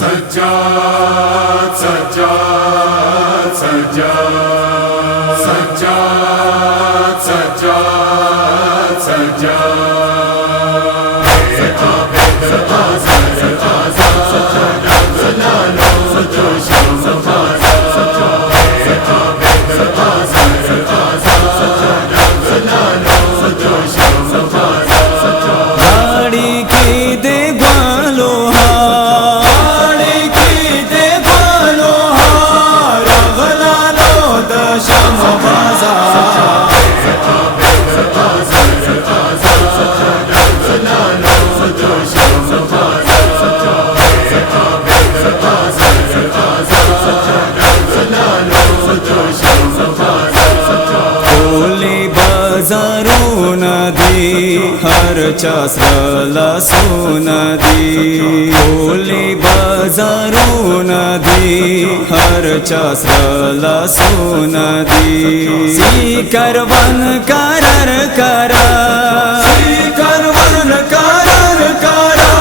सज्जाद सज्जाद सज्जाद सज्जाद सज्जाद सज्जाद हरचा लसून दी ओली बाजारू नदी हरचा लसून दी सी करवन करार करा सी करवन करार करा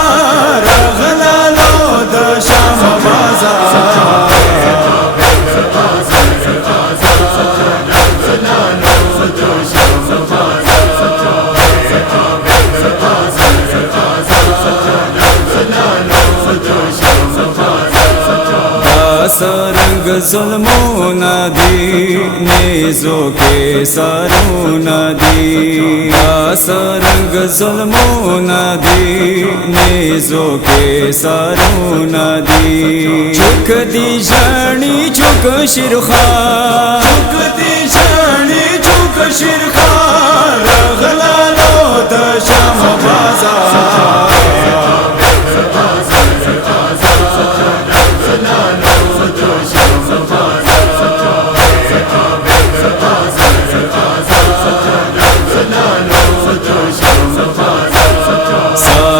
रगला लो दशम बाजार सरंग जुल्मो नदी नेजो के सरू नदी सरंग जुल्मो नदी नेजो के सरू नदी चुक दी जानी चुक शिरखा चुक दी जानी चुक शिरखा रगला लो दशम बाजार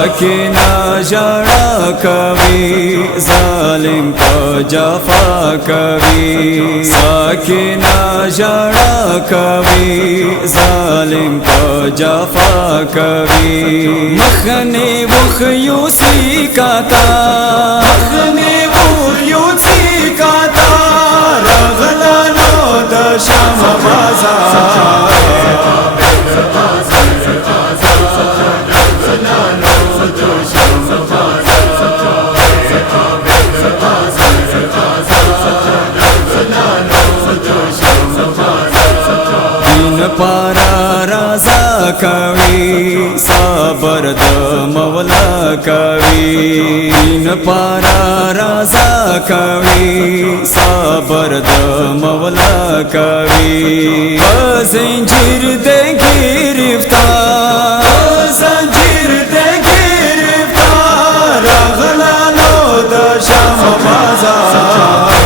साकिना जड़ा कवि जालिम को जफा कवि साकिना जड़ा कवि जालिम को जफा कवि मखने मुख यूसी काता मखने मुख यूसी काता रगला लो दशम बाजार पारा राजा कवि साबरद मौला कवि पारा राजा कवि साबरद मौला कवि जंजीर दे गिरफ्तार जंजीर दे गिरफ्तार रगला लो दशम बाजार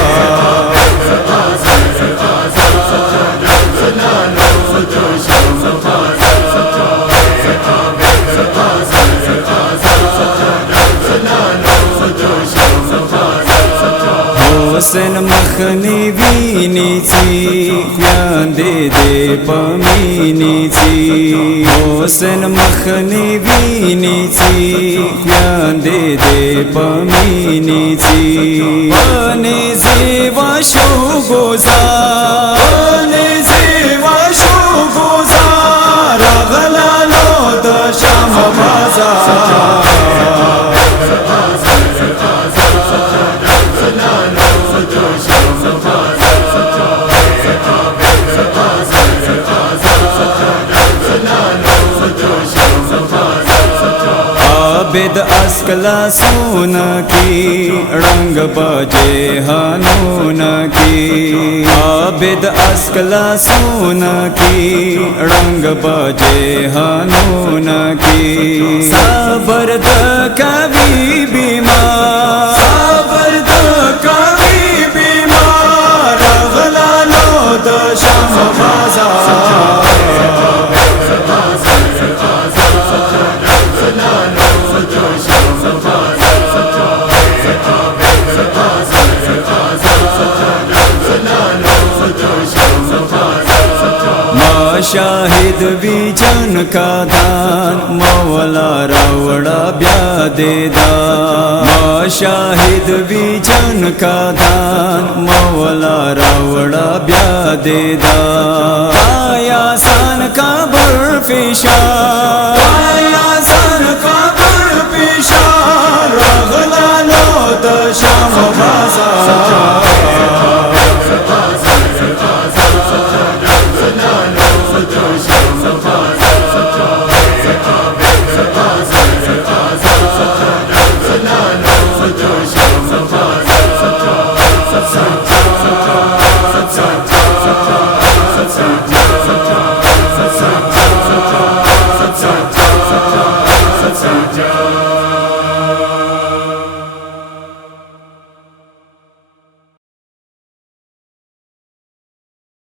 हुसैन मखनी बीनी थी प्यांदे दे पमीनी थी हुसैन मखनी बीनी थी प्यांदे दे पमीनी थी बने जेवा शो गुजार बने जेवा शो गुजार रगला लो दशम बाजार आबिद अस्कला सोन की रंग बजे हनून की आबिद अस्कला सोन की रंग बजे हनून की साबरद कवि बीमार साबरद कवि बीमार रगला लो दशम बाजार शाहिद बीजन का दान मौला रावड़ा ब्यादे दान शाहिद विजन का दान मौला रावड़ा ब्यादेदान आया सान का बर्फिशा